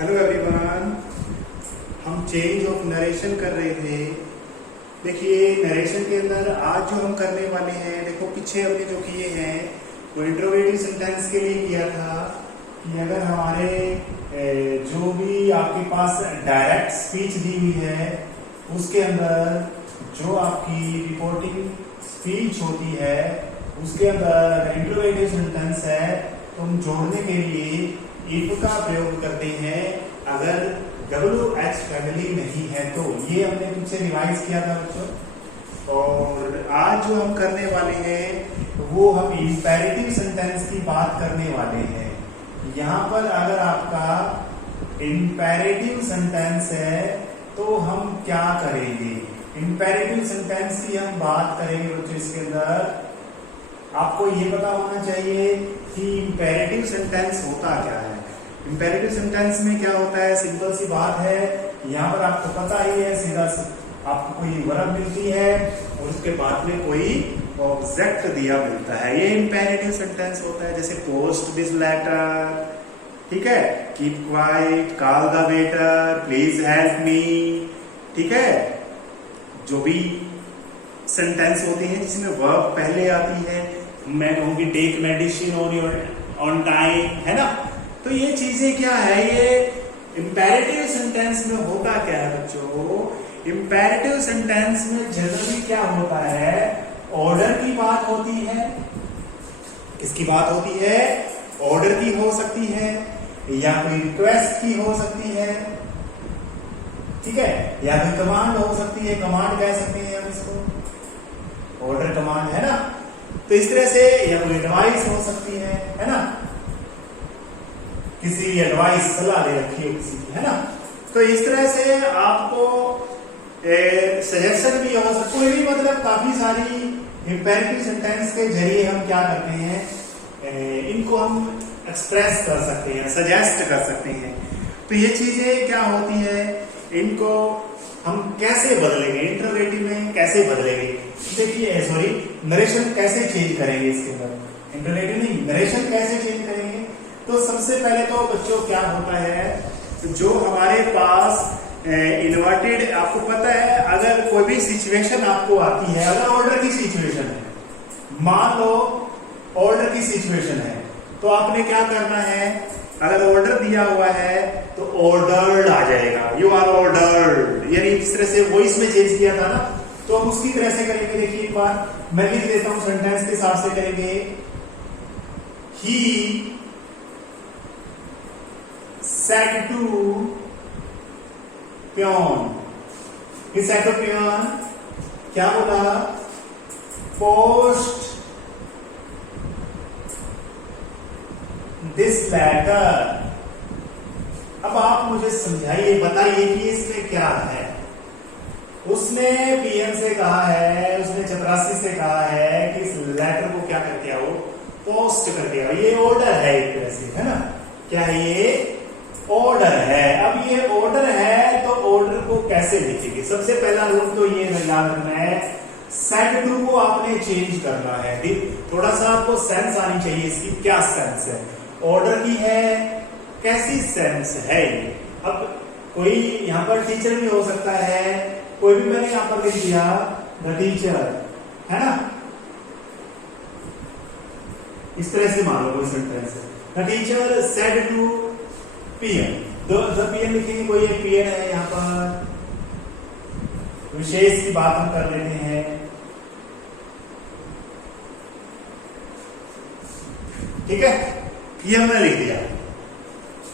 Hello everyone, हम change of narration कर रहे थे। देखिए नरेशन के अंदर आज जो हम करने वाले हैं, देखो पीछे हमने जो किए हैं वो इंट्रोगेटिव सेंटेंस के लिए किया था कि अगर हमारे जो भी आपके पास डायरेक्ट स्पीच दी हुई है उसके अंदर जो आपकी रिपोर्टिंग स्पीच होती है उसके अंदर इंट्रोगेटिव सेंटेंस है तो हम जोड़ने के लिए इफ का प्रयोग करते हैं अगर WH फैमिली नहीं है तो। ये हमने पीछे रिवाइज किया था बच्चों। और आज जो हम करने वाले हैं वो हम इंपेरेटिव सेंटेंस की बात करने वाले हैं। यहाँ पर अगर आपका इंपेरेटिव सेंटेंस है तो हम क्या करेंगे? इंपेरेटिव सेंटेंस की हम बात करेंगे बच्चों। इसके अंदर आपको ये पता होना चाहिए कि इंपेरेटिव सेंटेंस होता क्या है। इंपेरेटिव सेंटेंस में क्या होता है, सिंपल सी बात है, यहाँ पर आपको पता ही है, सीधा आपको कोई वर्ब मिलती है और उसके बाद में कोई ऑब्जेक्ट दिया मिलता है। ये इंपेरेटिव सेंटेंस होता है। जैसे पोस्ट दिस लेटर, ठीक है, keep quiet, call the waiter, please help me, ठीक है। जो भी सेंटेंस होते हैं जिसमें वर्ब पहले आती है, मैं कहूंगी टेक मेडिसिन ऑन टाइम, है ना। तो ये चीजें क्या है, ये इंपेरेटिव सेंटेंस में होता क्या है बच्चों? इंपेरेटिव सेंटेंस में जनरली क्या होता है, ऑर्डर की बात होती है। किसकी बात होती है? ऑर्डर की हो सकती है या कोई रिक्वेस्ट की हो सकती है, ठीक है, या कोई कमांड हो सकती है, कमांड कह सकते हैं हम इसको, ऑर्डर कमांड, है ना। तो इस तरह से, या कोई एडवाइस हो सकती है ना, किसी एडवाइस सलाह दे रखी है किसी की, है ना। तो इस तरह से आपको सजेशन भी हो सकता, कोई भी, मतलब काफी सारी इंपेरेटिव सेंटेंस के जरिए हम क्या करते हैं, इनको हम एक्सप्रेस कर सकते हैं, सजेस्ट कर सकते हैं। तो ये चीजें क्या होती है, इनको हम कैसे बदलेंगे, इंट्रोगेटिव में कैसे बदलेंगे। देखिए सॉरी, नरेशन कैसे चेंज करेंगे इसके अंदर, इंट्रोगेटिव नहीं, नरेशन कैसे चेंज करेंगे। तो सबसे पहले तो बच्चों क्या होता है, जो हमारे पास इन्वर्टेड, आपको पता है अगर कोई भी सिचुएशन आपको आती है, अगर ऑर्डर की सिचुएशन है, मान लो ऑर्डर की सिचुएशन है, तो आपने क्या करना है, अगर ऑर्डर दिया हुआ है तो ऑर्डर्ड आ जाएगा, यू आर ऑर्डर्ड, यानी जिस तरह से वॉइस में चेंज किया था ना, तो हम उसकी तरह से करेंगे। देखिए एक बार मैं लिख देता हूं, सेंटेंस के हिसाब से करेंगे। ही said to peon, he said to peon, क्या बोला, post this letter। अब आप मुझे समझाइए, बताइए कि इसमें क्या है। उसने पीएन से कहा है, उसने चपरासी से कहा है कि इस लेटर को क्या करके आओ, पोस्ट करके आओ। ये ऑर्डर है एक तरह से, है ना। क्या है ये? ऑर्डर है। अब ये ऑर्डर है तो ऑर्डर को कैसे लिखेंगे? सबसे पहला रूल तो ये याद रखना है, सेड टू को आपने चेंज करना है। थोड़ा सा आपको सेंस आनी चाहिए इसकी, क्या सेंस है, ऑर्डर की है, कैसी सेंस है। अब कोई यहाँ पर टीचर भी हो सकता है, कोई भी, मैंने यहाँ पर लिख दिया द टीचर, है ना, इस तरह से मान लो कोई सेंटेंस है, the teacher said to PN, the PN लिखेंगे, कोई एक पीएन है यहाँ पर, विशेष की बात हम कर लेते हैं, ठीक है, ये हमने लिख दिया।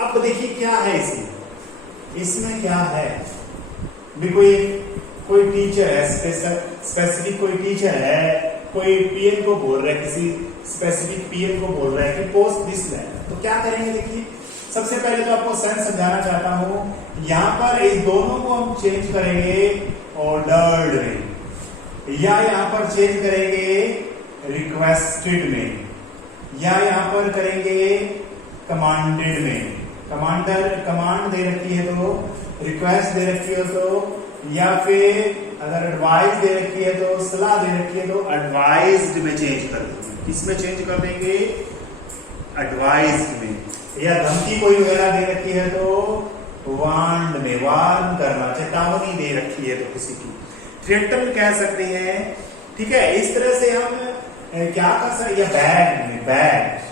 अब देखिए क्या है इसमें क्या है भी, कोई टीचर है, स्पेसिफिक कोई टीचर है, कोई पीएन को बोल रहा है, किसी स्पेसिफिक पीएन को बोल रहा है कि पोस्ट दिस लेटर। तो क्या करेंगे, देखिए सबसे पहले तो आपको सेंस समझाना चाहता हूं, यहां पर इस दोनों को हम चेंज करेंगे ऑर्डर्ड में, या यहां पर चेंज करेंगे रिक्वेस्टेड में, या यहां पर करेंगे कमांडेड में। कमांड दे रखी है तो, रिक्वेस्ट दे रखी हो तो, या फिर अगर एडवाइस दे रखी है तो, सलाह दे रखी है तो एडवाइज्ड में चेंज कर देंगे। किसमें चेंज कर देंगे? एडवाइज्ड में। या धमकी कोई वगैरह दे रखी है तो वार्न में वार्न करना, चेतावनी दे रखी है तो किसी की थ्रेटन कह सकते हैं। ठीक है, इस तरह से हम क्या कर सकते, या बैग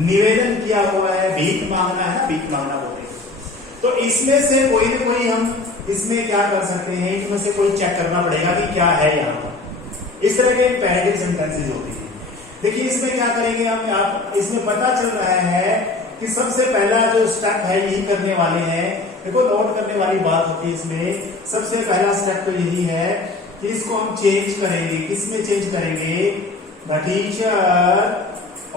निवेदन किया हुआ है, भीख मांगना है ना, भीख मांगना बोलते हैं। तो इसमें से कोई ना कोई हम इसमें क्या कर सकते हैं, इसमें से कोई चेक करना पड़ेगा कि क्या है यहाँ पर। इस तरह के इम्पेरेटिव सेंटेंसेस होते हैं। देखिए इसमें क्या करेंगे हम, आप इसमें पता चल रहा है कि सबसे पहला जो स्टेप है यही करने वाले हैं। देखो नोट करने वाली बात होती है इसमें, सबसे पहला स्टेप तो यही है कि इसको हम चेंज करेंगे। किसमें चेंज करेंगे, द टीचर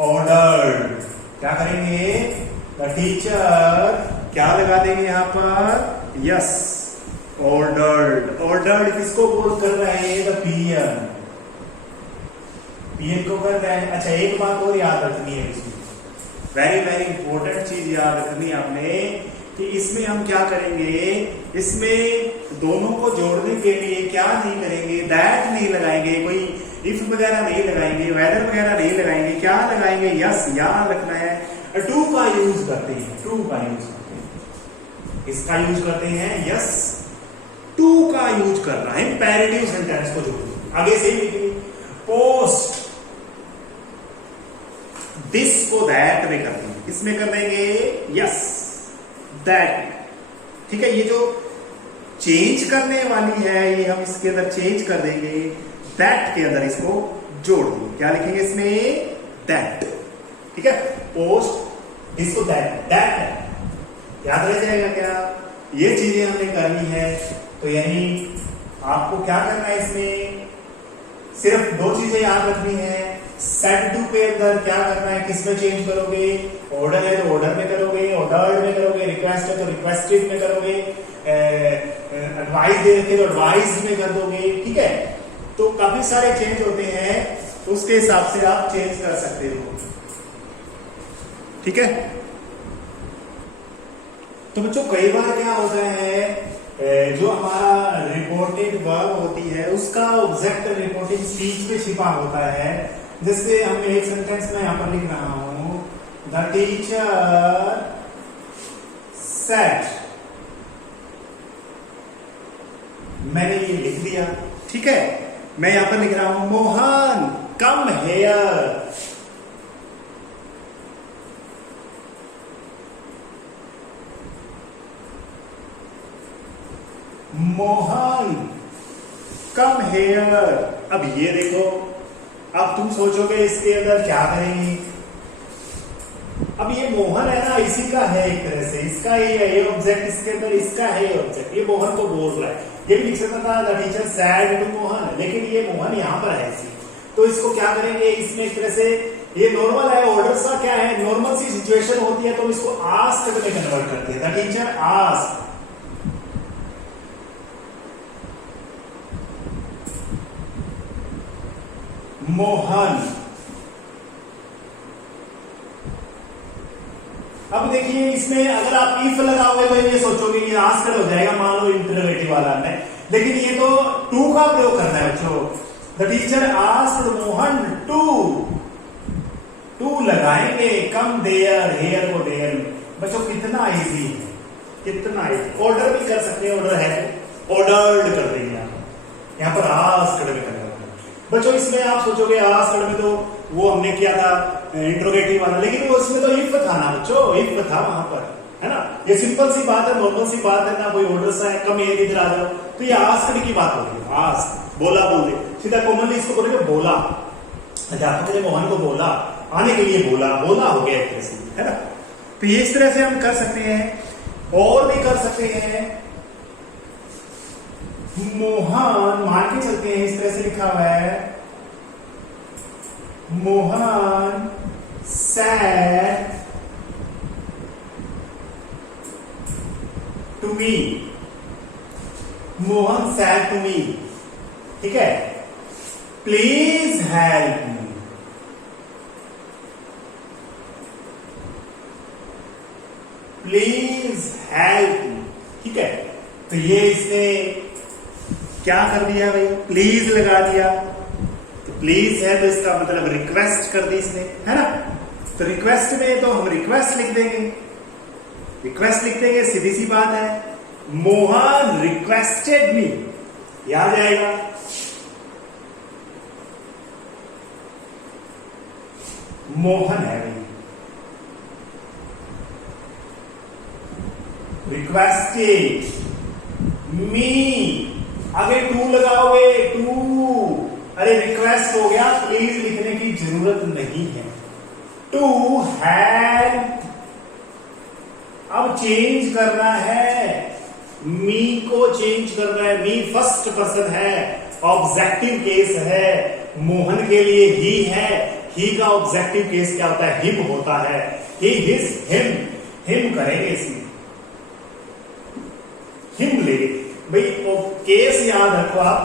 ऑर्डर्ड। क्या करेंगे, द टीचर क्या लगा देंगे यहाँ पर, यस, ऑर्डर्ड। ऑर्डर्ड किसको बोल कर रहे हैं, द पीएम, पीएम को कर रहे हैं। अच्छा एक बात और याद रखनी है इसमें, वेरी वेरी इंपॉर्टेंट चीज याद रखनी है आपने, कि इसमें हम क्या करेंगे, इसमें दोनों को जोड़ने के लिए क्या नहीं करेंगे, दैट नहीं लगाएंगे, कोई इफ वगैरह नहीं लगाएंगे, वेदर वगैरह नहीं लगाएंगे, क्या लगाएंगे, यस, याद रखना है। टू का यूज करते हैं, टू का यूज करते हैं, इसका यूज करते हैं, यस, टू का यूज करना है इंपेरेटिव सेंटेंस को जोड़ना। आगे से ही लिखिए, पोस्ट दिस को दैट में करते हैं, इसमें कर देंगे यस, दैट। ठीक है, ये जो चेंज करने वाली है ये हम इसके अंदर चेंज कर देंगे, दैट के अंदर इसको जोड़ देंगे। क्या लिखेंगे इसमें, दैट। ठीक है, पोस्ट इसको दैट, दैट है, याद रह जाएगा क्या, ये चीजें हमने करनी है। तो यानी आपको क्या करना है, इसमें सिर्फ दो चीजें याद रखनी है। सेट टू के अंदर क्या करना है, किसमें चेंज करोगे, ऑर्डर है तो ऑर्डर में करोगे, ऑर्डर्ड में करोगे, रिक्वेस्ट है तो रिक्वेस्टेड में करोगे, एडवाइस दे रखे तो एडवाइस में कर दोगे। ठीक है, तो काफी सारे चेंज होते हैं, उसके हिसाब से आप चेंज कर सकते हो। ठीक है, तो बच्चों कई बार क्या होता है, जो हमारा रिपोर्टेड वर्ब होती है उसका ऑब्जेक्ट रिपोर्टिंग स्पीच पे छिपा होता है। जैसे हम एक सेंटेंस में यहां पर लिख रहा हूं, द टीचर सेड, मैंने ये लिख दिया। ठीक है, मैं यहां पर लिख रहा हूं, Mohan come here. Mohan come here. अब ये देखो, अब तुम सोचोगे इसके अंदर क्या करेंगे। अब ये मोहन है ना, इसी का है एक तरह से, इसका ये ऑब्जेक्ट, इसके अंदर इसका है ऑब्जेक्ट, ये मोहन को बोल रहा है। ये भी लिख सकता था the teacher said to Mohan, लेकिन ये मोहन यहां पर है इसी, तो इसको क्या करेंगे, इसमें एक तरह से ये नॉर्मल है, ऑर्डर सा क्या है, नॉर्मल सी सिचुएशन होती है तो इसको आस्क्ड में कन्वर्ट करते हैं। The teacher asked, Mohan. अब देखिए इसमें अगर आप इफ लगाओगे तो ये सोचोगे ये आस्क्ड हो जाएगा, मान लो इंटरोगेटिव वाला है, लेकिन ये तो टू का प्रयोग करना है बच्चों। The teacher asked Mohan to, to लगाएंगे, कम देयर, हेयर को देयर में। बच्चों कितना इजी है, कितना इजी। ऑर्डर भी कर सकते हैं, ऑर्डर है तो ऑर्डर्ड कर देंगे यहाँ पर आस्क्ड में करना। बच्चों इसमें आप सोचोगे आस्क्ड में तो वो हमने किया था इंट्रोगेटिव वाला, लेकिन वो उसमें तो इफ था ना बच्चों, इफ था वहां पर, है ना। ये सिंपल सी बात है, नॉर्मल सी बात है ना, कोई ऑर्डर सा है, कम ये इधर आ जाओ, तो ये आस्क्ड की बात हो रही है। आस्क, बोला बोल दे, सीधा कॉमनली इसको बोलेंगे बोला। अध्यापक ने मोहन को बोला, आने के लिए बोला, बोला हो गया एक तरह से, है ना। तो ये इस तरह से हम कर सकते हैं। और भी कर सकते हैं, मोहन मान के चलते हैं, इस तरह से लिखा हुआ है, Mohan said to me, Mohan said to me। ठीक है, please help me, please help me. ठीक है, तो ये इसने क्या कर दिया भाई, प्लीज लगा दिया, तो प्लीज है तो इसका मतलब रिक्वेस्ट कर दी इसने, है ना। तो रिक्वेस्ट में तो हम रिक्वेस्ट लिख देंगे, रिक्वेस्ट लिख देंगे, सीधी सी बात है। मोहन रिक्वेस्टेड मी, यह आ जाएगा। मोहन है भाई, रिक्वेस्टेड मी, आगे टू लगाओगे, टू, अरे रिक्वेस्ट हो गया, प्लीज लिखने की जरूरत नहीं है। टू हैड, अब चेंज करना है, मी को चेंज करना है। मी फर्स्ट पर्सन है, ऑब्जेक्टिव केस है, मोहन के लिए ही है। ही का ऑब्जेक्टिव केस क्या होता है? हिम होता है। ही, हिज, हिम, हिम करेंगे इसमें, हिम लेंगे भाई। केस याद रखो आप,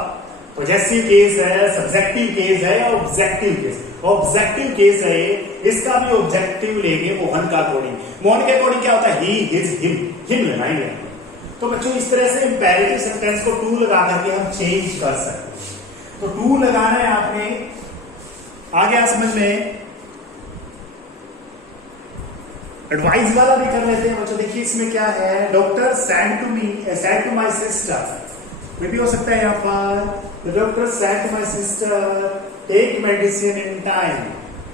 पॉजेसिव केस है, सब्जेक्टिव केस है, ऑब्जेक्टिव केस। ऑब्जेक्टिव केस है इसका भी ऑब्जेक्टिव लेंगे मोहन का अकॉर्डिंग। मोहन के अकॉर्डिंग क्या होता है? ही, हिज, हिम, हिम लगाएंगे। तो बच्चों इस तरह से इंपेरेटिव सेंटेंस को टू लगा करके हम चेंज कर सकते हैं। तो टू लगाना है आपने, आ गया समझ में। एडवाइस वाला भी कर लेते हैं बच्चों। देखिए इसमें क्या है, doctor said to me, said to my sister, ये भी हो सकता है यहाँ पर। Doctor said to my sister take medicine in time.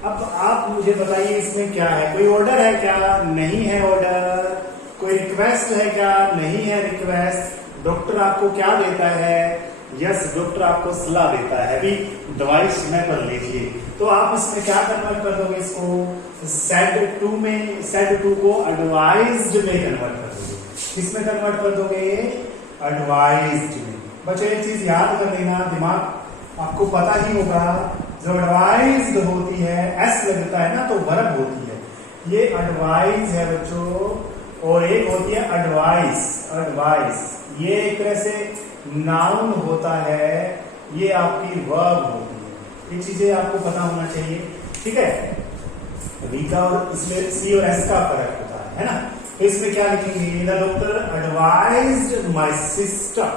अब आप मुझे बताइए इसमें क्या है? कोई ऑर्डर है क्या? नहीं है ऑर्डर। कोई रिक्वेस्ट है क्या? नहीं है रिक्वेस्ट। डॉक्टर आपको क्या देता है? यस, डॉक्टर आपको सलाह देता है, अभी दवाई समय पर लीजिए। तो आप इसमें क्या कन्वर्ट कर दोगे इसको? सेड टू में, सेड टू को एडवाइज्ड में कन्वर्ट कर दोगे। किसमें कन्वर्ट कर दोगे? एडवाइज्ड में। बच्चों एक चीज याद कर लेना, दिमाग आपको पता ही होगा, जब एडवाइज्ड होती है, एस लगता है ना, तो वर्ब होती है। ये एडवाइज है बच्चों, और एक होती है एडवाइस। एडवाइस ये एक तरह से नाउन होता है, ये आपकी वर्ब होती है। ये चीजें आपको पता होना चाहिए, ठीक है। वी का और इसमें सी और एस का फर्क होता है ना। तो इसमें क्या लिखेंगे? The doctor advised my sister,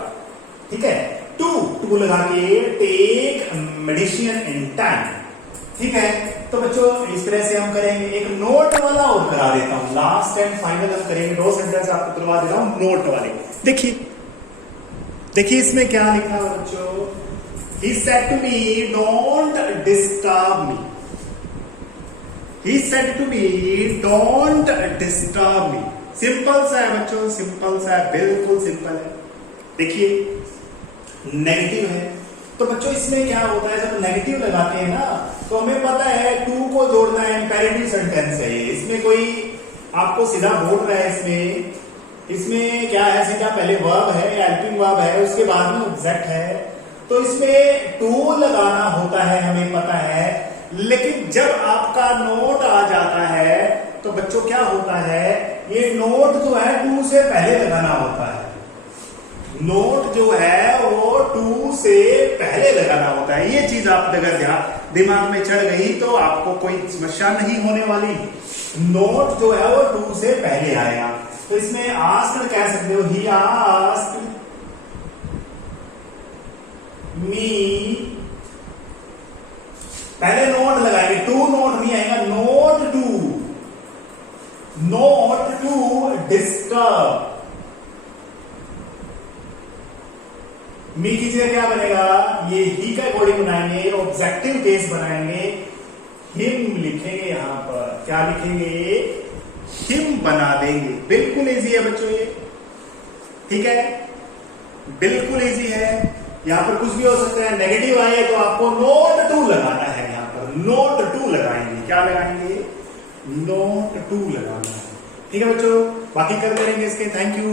ठीक है। टू, टू लगा के टेक मेडिसिन इन टाइम, ठीक है। तो बच्चों इस तरह से हम करेंगे। एक नोट वाला और करा देता हूं, लास्ट एंड फाइनल हम करेंगे। दो सेंटेंस आपको करवा दे रहा हूं नोट वाले। देखिए देखिए इसमें क्या लिखा है बच्चों? He said to me, don't disturb me. He said to me, don't disturb me. Simple सा है बच्चों, सिंपल सा है, बिल्कुल सिंपल है। देखिए नेगेटिव है, तो बच्चों इसमें क्या होता है, जब नेगेटिव लगाते हैं ना, तो हमें पता है टू को जोड़ना है, इंपेरेटिव सेंटेंस है। इसमें कोई आपको सीधा बोल रहा है, इसमें क्या है, सीधा पहले वर्ब है, हेल्पिंग वर्ब है, उसके बाद में ऑब्जेक्ट है। तो इसमें टू लगाना होता है, हमें पता है। लेकिन जब आपका नोट आ जाता है तो बच्चों क्या होता है, ये नोट जो है टू से पहले लगाना होता है। नोट जो है वो टू से पहले लगाना होता है। ये चीज आप अगर दिमाग में चढ़ गई तो आपको कोई समस्या नहीं होने वाली। नोट जो है वो टू से पहले आएगा। तो इसमें आस्क्ड कह सकते हो, ही आस्क्ड मी, पहले नोट लगाएंगे, टू नोट नहीं आएगा, not to, not to disturb. Me की जगह क्या बनेगा, ये ही का अकॉर्डिंग बनाएंगे, ऑब्जेक्टिव केस बनाएंगे, हिम लिखेंगे, यहां पर क्या लिखेंगे, हिम बना देंगे। बिल्कुल इजी है बच्चों ये, ठीक है, बिल्कुल इजी है। यहां पर कुछ भी हो सकता है, नेगेटिव आए तो आपको नोट टू लगाना है। यहां पर नोट टू लगाएंगे, क्या लगाएंगे, नोट टू लगाना है, ठीक है बच्चों। बाकी कर करेंगे इसके। Thank you.